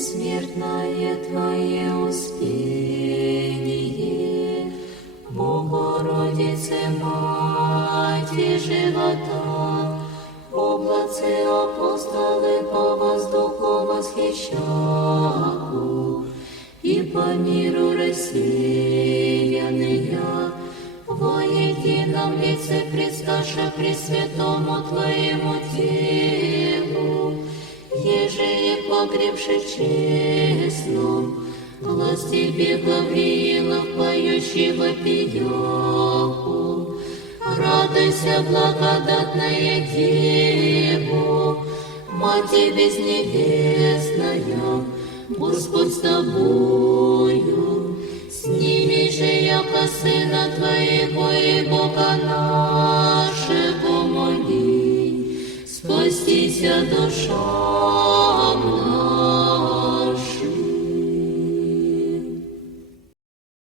бессмертное Твое успение, Богородице, Мати живота, облацы апостолы по воздуху восхищаку, и по миру рассеянные, во едином лице предсташа Пресвятому Твоему телу, еже и погребши честном, глаз Тебе, Гавриилов, поющий вопияку. Радуйся, благодатная Дева, Мати безнебесная, Господь с Тобою, сними же яко Сына Твоего и Бога нашего моли, спастися душа